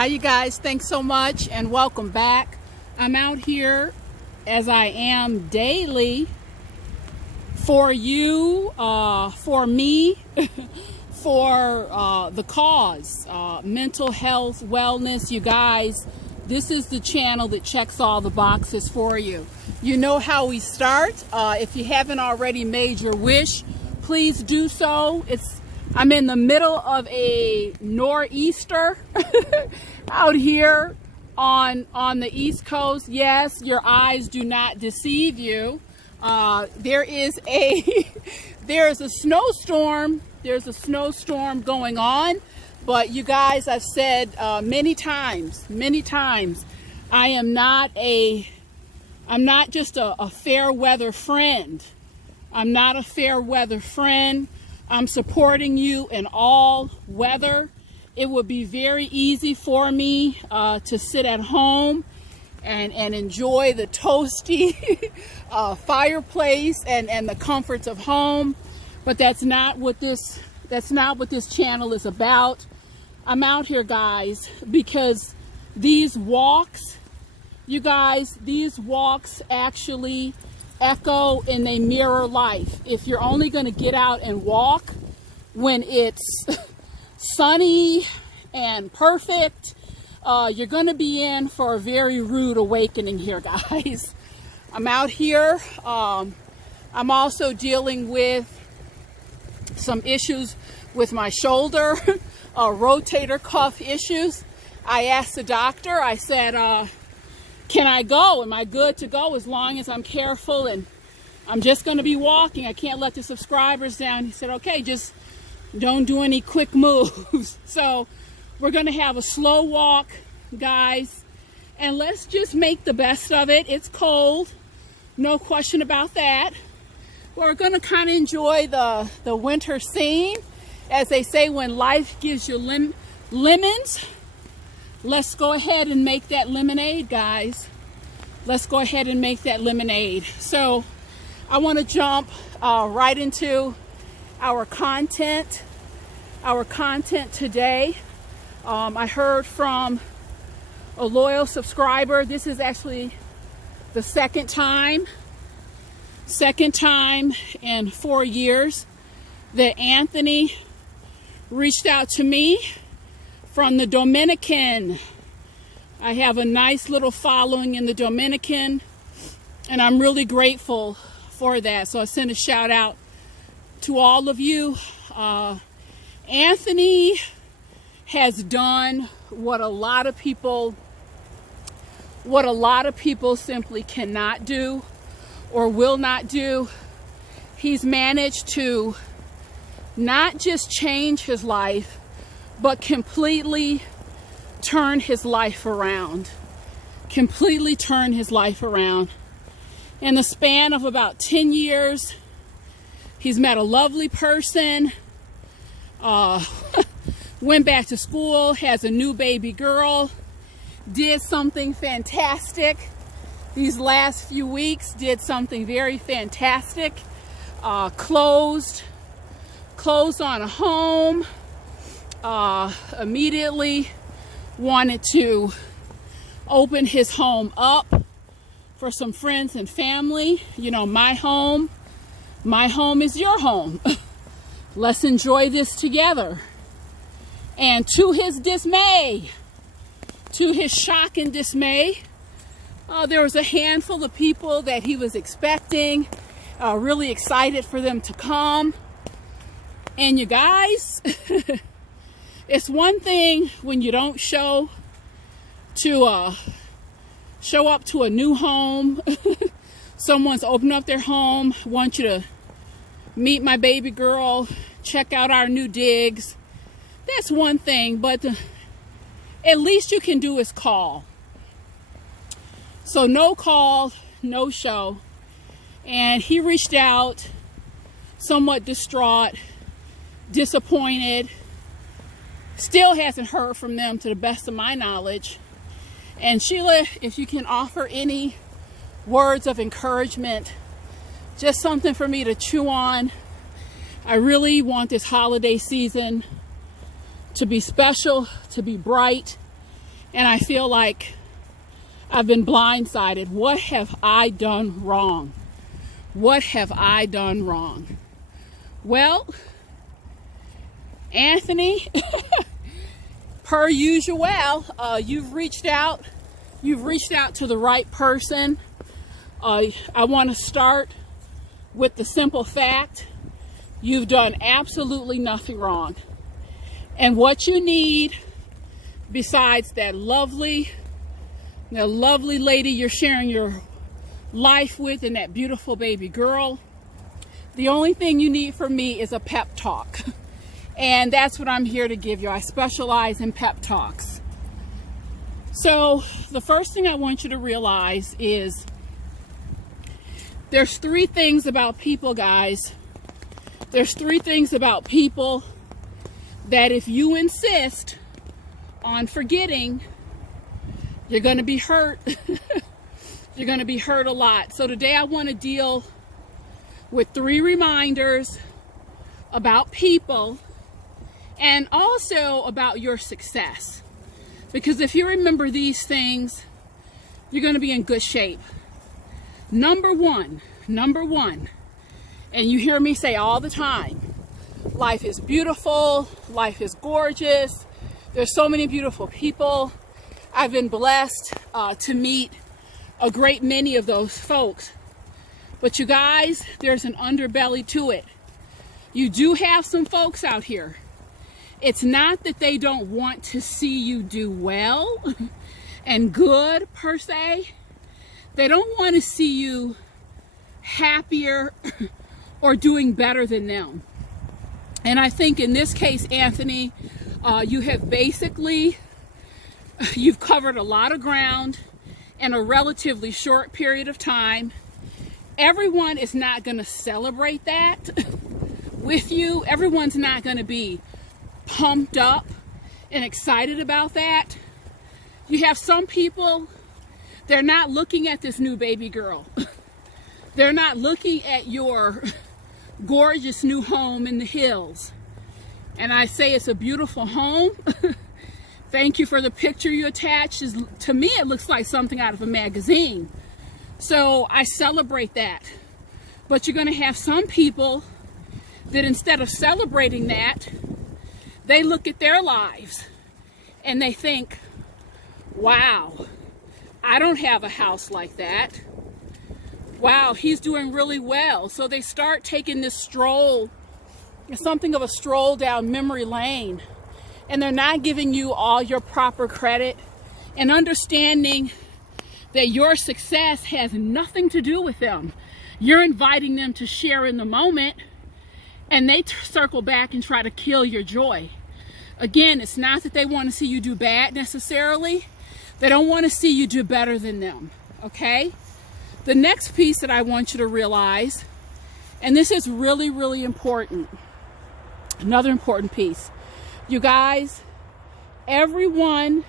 Hi you guys, thanks so much and welcome back. I'm out here as I am daily for you, for me, for the cause, mental health, wellness. You guys, this is the channel that checks all the boxes for you. You know how we start. If you haven't already made your wish, please do so. I'm in the middle of a nor'easter out here on the East Coast. Yes, your eyes do not deceive you. There is a snowstorm. There's a snowstorm going on. But you guys, I've said many times, I am not just a fair weather friend. I'm not a fair weather friend. I'm supporting you in all weather. It would be very easy for me to sit at home and enjoy the toasty fireplace and the comforts of home, but that's not what this channel is about. I'm out here, guys, because these walks, you guys, these walks actually echo and they mirror life. If you're only going to get out and walk when it's sunny and perfect, you're going to be in for a very rude awakening here, guys. I'm out here. I'm also dealing with some issues with my shoulder, rotator cuff issues. I asked the doctor, I said, can I go? Am I good to go as long as I'm careful and I'm just going to be walking? I can't let the subscribers down. He said, okay, just don't do any quick moves. So we're going to have a slow walk, guys, and let's just make the best of it. It's cold, no question about that. We're going to kind of enjoy the winter scene. As they say, when life gives you lemons, let's go ahead and make that lemonade, guys. Let's go ahead and make that lemonade. So I want to jump right into our content today. I heard from a loyal subscriber. This is actually the second time in 4 years that Anthony reached out to me from the Dominican. I have a nice little following in the Dominican, and I'm really grateful for that. So I send a shout out to all of you. Anthony has done what a lot of people simply cannot do or will not do. He's managed to not just change his life, but completely turn his life around. Completely turn his life around. In the span of about 10 years, he's met a lovely person, went back to school, has a new baby girl, did something fantastic. These last few weeks did something very fantastic. Closed on a home. Immediately wanted to open his home up for some friends and family. You know, my home is your home. Let's enjoy this together. And to his dismay, to his shock and dismay, there was a handful of people that he was expecting, really excited for them to come. And you guys, it's one thing when you don't show up to a new home. Someone's opened up their home, want you to meet my baby girl, check out our new digs. That's one thing, but at least you can do is call. So no call, no show. And he reached out, somewhat distraught, disappointed. Still hasn't heard from them to the best of my knowledge. And Sheila, if you can offer any words of encouragement, just something for me to chew on. I really want this holiday season to be special, to be bright, and I feel like I've been blindsided. What have I done wrong? What have I done wrong? Well, Anthony, per usual, you've reached out. You've reached out to the right person. I want to start with the simple fact, you've done absolutely nothing wrong. And what you need, besides that lovely lady you're sharing your life with and that beautiful baby girl, the only thing you need from me is a pep talk. And that's what I'm here to give you. I specialize in pep talks. So the first thing I want you to realize is there's three things about people, guys. There's three things about people that if you insist on forgetting, you're going to be hurt. You're going to be hurt a lot. So today I want to deal with 3 reminders about people and also about your success. Because if you remember these things, you're going to be in good shape. Number one, and you hear me say all the time, life is beautiful, life is gorgeous, there's so many beautiful people. I've been blessed to meet a great many of those folks. But you guys, there's an underbelly to it. You do have some folks out here. It's not that they don't want to see you do well and good per se. They don't want to see you happier or doing better than them. And I think in this case, Anthony, you have basically, you've covered a lot of ground in a relatively short period of time. Everyone is not going to celebrate that with you. Everyone's not going to be pumped up and excited about that. You have some people, they're not looking at this new baby girl. They're not looking at your gorgeous new home in the hills. And I say it's a beautiful home. Thank you for the picture you attached. To me, it looks like something out of a magazine. So I celebrate that. But you're going to have some people that instead of celebrating that, they look at their lives and they think, wow, I don't have a house like that. Wow, he's doing really well. So they start taking this stroll, something of a stroll down memory lane, and they're not giving you all your proper credit and understanding that your success has nothing to do with them. You're inviting them to share in the moment, and they circle back and try to kill your joy. Again, it's not that they want to see you do bad necessarily. They don't want to see you do better than them, okay? The next piece that I want you to realize, and this is really, really important, another important piece. You guys, everyone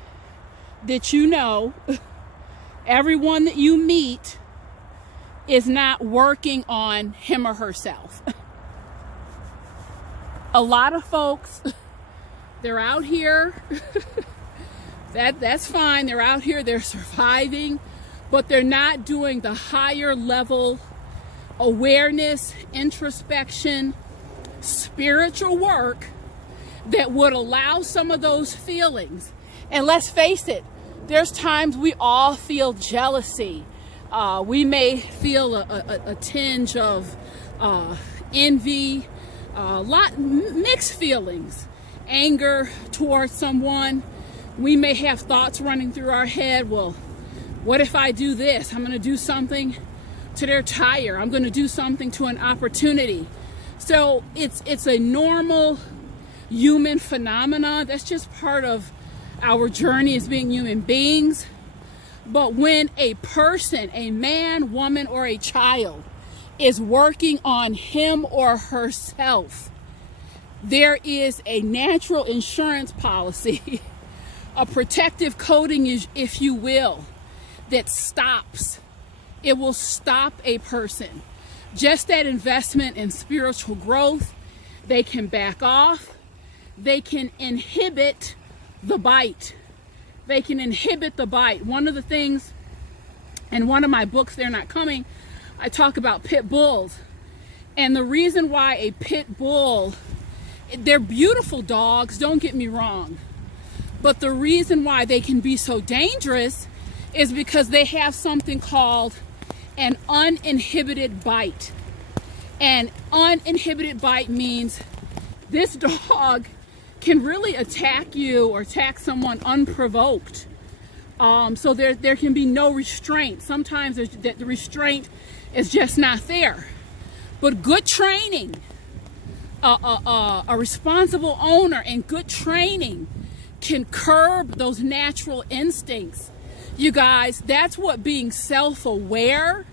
that you know, everyone that you meet is not working on him or herself. A lot of folks, they're out here, that's fine, they're out here, they're surviving, but they're not doing the higher level awareness, introspection, spiritual work that would allow some of those feelings. And let's face it, there's times we all feel jealousy. We may feel a tinge of envy, mixed feelings, anger towards someone. We may have thoughts running through our head, well, what if I do this? I'm going to do something to their tire. I'm going to do something to an opportunity. So it's a normal human phenomena. That's just part of our journey as being human beings. But when a person, a man, woman, or a child is working on him or herself, there is a natural insurance policy, a protective coating, if you will, that stops. It will stop a person. Just that investment in spiritual growth, they can back off. They can inhibit the bite. They can inhibit the bite. One of the things in one of my books, They're Not Coming, I talk about pit bulls. And the reason why a pit bull, they're beautiful dogs, don't get me wrong. But the reason why they can be so dangerous is because they have something called an uninhibited bite. And uninhibited bite means this dog can really attack you or attack someone unprovoked. So there can be no restraint. Sometimes the restraint is just not there. But good training, a responsible owner and good training can curb those natural instincts. You guys, that's what being self-aware,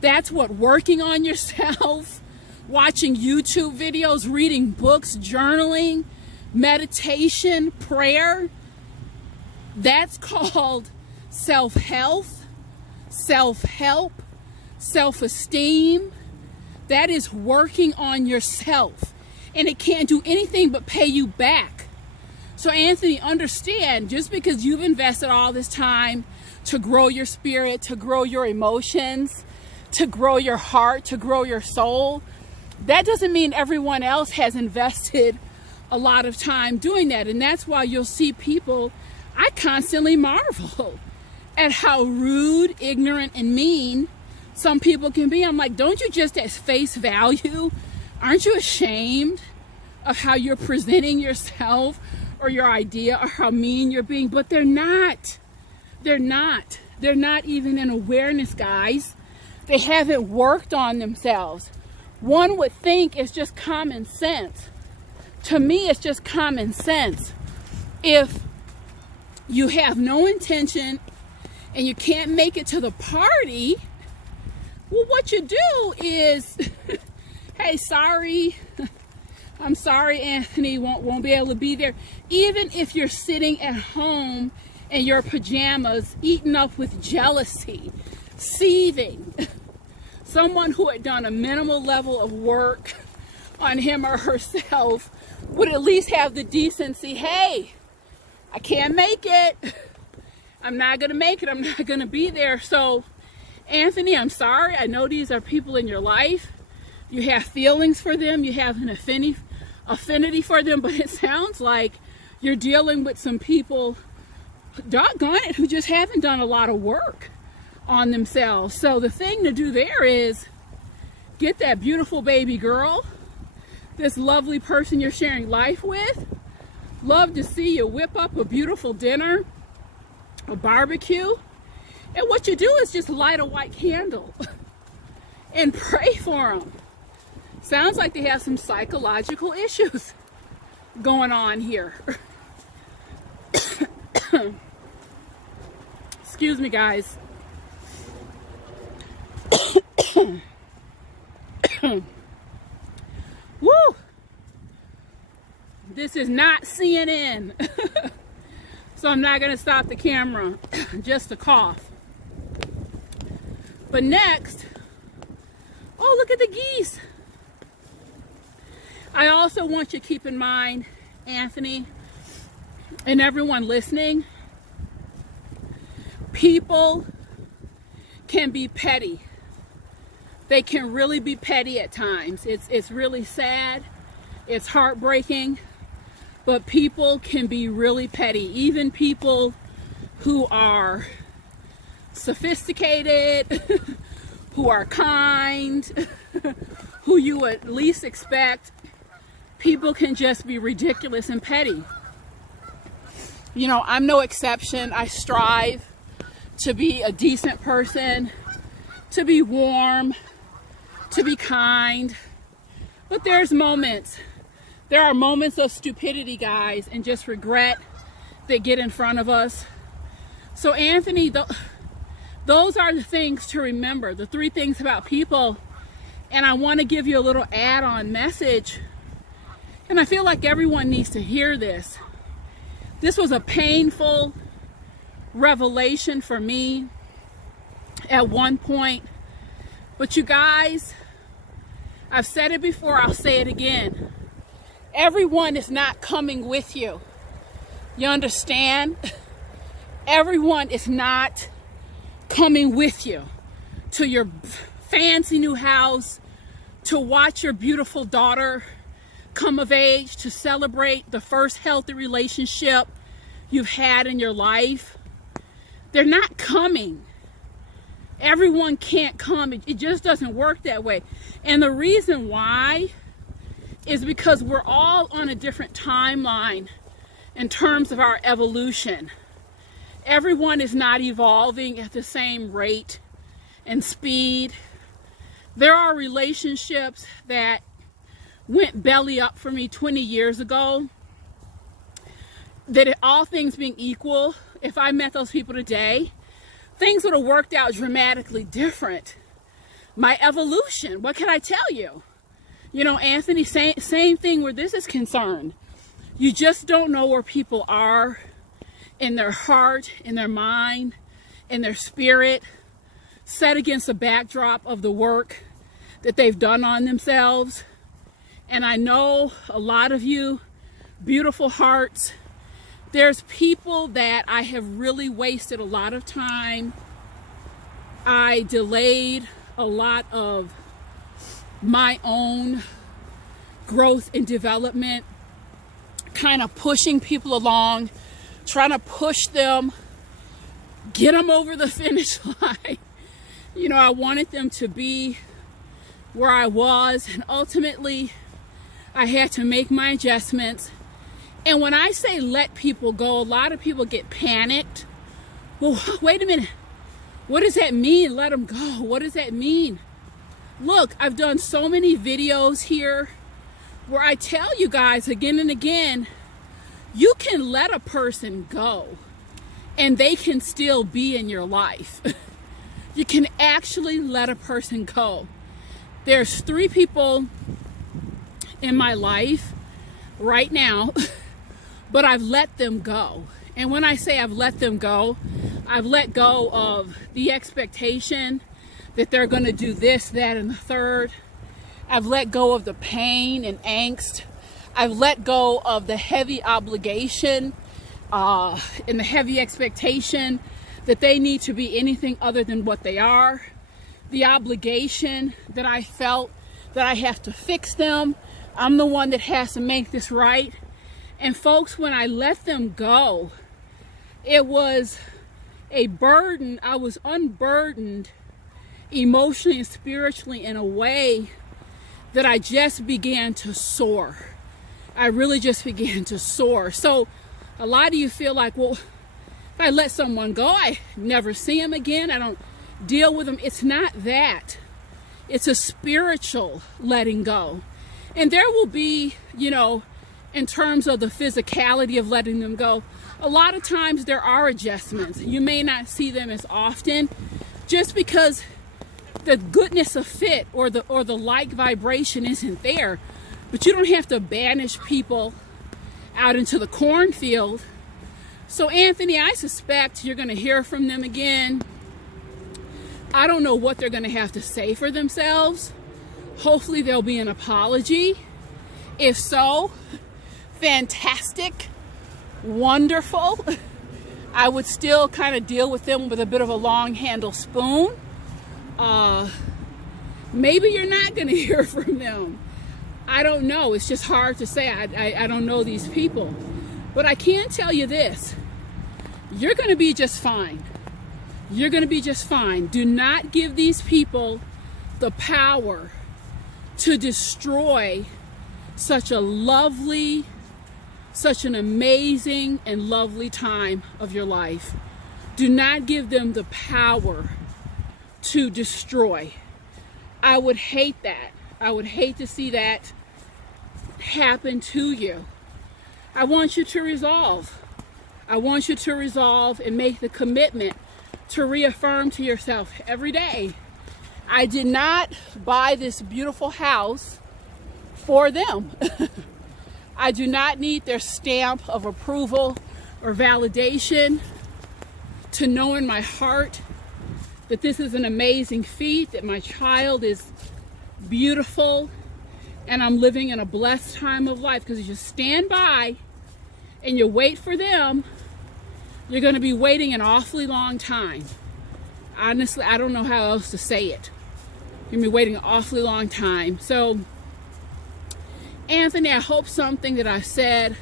that's what working on yourself, watching YouTube videos, reading books, journaling, meditation, prayer, that's called self-health, self-help, self-esteem. That is working on yourself, and it can't do anything but pay you back. So Anthony, understand, just because you've invested all this time to grow your spirit, to grow your emotions, to grow your heart, to grow your soul, that doesn't mean everyone else has invested a lot of time doing that. And that's why you'll see people, I constantly marvel at how rude, ignorant, and mean some people can be. I'm like, don't you just at face value, aren't you ashamed of how you're presenting yourself or your idea or how mean you're being? But they're not. They're not. They're not even in awareness, guys. They haven't worked on themselves. One would think it's just common sense. To me, it's just common sense. If you have no intention and you can't make it to the party, well, what you do is, hey, sorry, I'm sorry, Anthony, won't be able to be there. Even if you're sitting at home in your pajamas, eaten up with jealousy, seething, someone who had done a minimal level of work on him or herself would at least have the decency, hey, I can't make it. I'm not going to make it. I'm not going to be there. So, Anthony, I'm sorry. I know these are people in your life. You have feelings for them. You have an affinity for them. But it sounds like you're dealing with some people, doggone it, who just haven't done a lot of work on themselves. So the thing to do there is get that beautiful baby girl, this lovely person you're sharing life with. Love to see you whip up a beautiful dinner, a barbecue. And what you do is just light a white candle and pray for them. Sounds like they have some psychological issues going on here. Excuse me, guys. Woo! This is not CNN. So I'm not going to stop the camera just to cough. But next, oh, look at the geese. I also want you to keep in mind, Anthony, and everyone listening, people can be petty. They can really be petty at times. It's really sad. It's heartbreaking. But people can be really petty. Even people who are sophisticated, who are kind, who you would at least expect, people can just be ridiculous and petty. You know, I'm no exception. I strive to be a decent person, to be warm, to be kind. But there's moments. There are moments of stupidity, guys, and just regret that get in front of us. So, Anthony, those are the things to remember, the 3 things about people. And I want to give you a little add-on message. And I feel like everyone needs to hear this. This was a painful revelation for me at one point. But you guys, I've said it before, I'll say it again. Everyone is not coming with you. You understand? Everyone is not coming with you to your fancy new house, to watch your beautiful daughter come of age, to celebrate the first healthy relationship you've had in your life. They're not coming. Everyone can't come. It just doesn't work that way. And the reason why is because we're all on a different timeline in terms of our evolution. Everyone is not evolving at the same rate and speed. There are relationships that went belly up for me 20 years ago, that all things being equal, if I met those people today, things would have worked out dramatically different. My evolution, what can I tell you? You know, Anthony, same thing where this is concerned. You just don't know where people are in their heart, in their mind, in their spirit, set against the backdrop of the work that they've done on themselves. And I know a lot of you, beautiful hearts, there's people that I have really wasted a lot of time. I delayed a lot of my own growth and development, kind of pushing people along, trying to push them, get them over the finish line. You know, I wanted them to be where I was, and ultimately I had to make my adjustments. And when I say let people go, a lot of people get panicked. Well, wait a minute. What does that mean? Let them go. What does that mean? Look, I've done so many videos here where I tell you guys again and again, you can let a person go and they can still be in your life. You can actually let a person go. There's 3 people in my life right now, but I've let them go. And when I say I've let them go, I've let go of the expectation that they're going to do this, that, and the third. I've let go of the pain and angst. I've let go of the heavy obligation and the heavy expectation that they need to be anything other than what they are. The obligation that I felt that I have to fix them. I'm the one that has to make this right. And folks, when I let them go, it was a burden. I was unburdened emotionally and spiritually in a way that I just began to soar. I really just began to soar. So a lot of you feel like, well, if I let someone go, I never see them again. I don't deal with them. It's not that. It's a spiritual letting go. And there will be, you know, in terms of the physicality of letting them go, a lot of times there are adjustments. You may not see them as often just because the goodness of fit or the like vibration isn't there. But you don't have to banish people out into the cornfield. So Anthony, I suspect you're going to hear from them again. I don't know what they're going to have to say for themselves. Hopefully there'll be an apology. If so, fantastic, wonderful. I would still kind of deal with them with a bit of a long handle spoon. Maybe you're not going to hear from them. I don't know. It's just hard to say. I don't know these people. But I can tell you this. You're going to be just fine. You're going to be just fine. Do not give these people the power to destroy such a lovely, such an amazing and lovely time of your life. Do not give them the power to destroy. I would hate that. I would hate to see that happen to you. I want you to resolve. I want you to resolve and make the commitment to reaffirm to yourself every day, I did not buy this beautiful house for them. I do not need their stamp of approval or validation to know in my heart that this is an amazing feat, that my child is beautiful, and I'm living in a blessed time of life. Because you stand by and you wait for them, you're going to be waiting an awfully long time. Honestly, I don't know how else to say it. You're going to be waiting an awfully long time. So, Anthony, I hope something that I said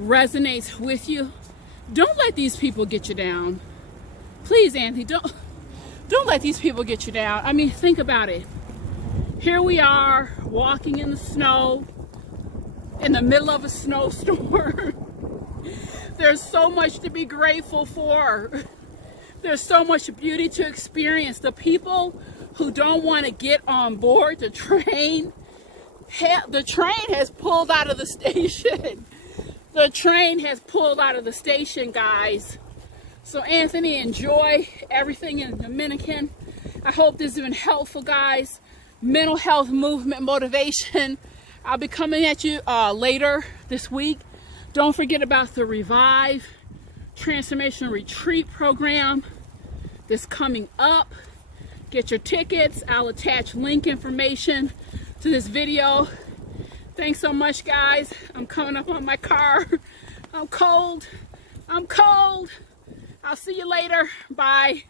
resonates with you. Don't let these people get you down. Please, Anthony, don't let these people get you down. I mean, think about it. Here we are walking in the snow, in the middle of a snowstorm. There's so much to be grateful for. There's so much beauty to experience. The people who don't want to get on board the train has pulled out of the station. The train has pulled out of the station, guys. So Anthony, enjoy everything in Dominican. I hope this has been helpful, guys. Mental health movement motivation. I'll be coming at you later this week. Don't forget about the Revive Transformation Retreat program that's coming up. Get your tickets. I'll attach link information to this video. Thanks so much, guys. I'm coming up on my car. I'm cold. I'm cold. I'll see you later. Bye.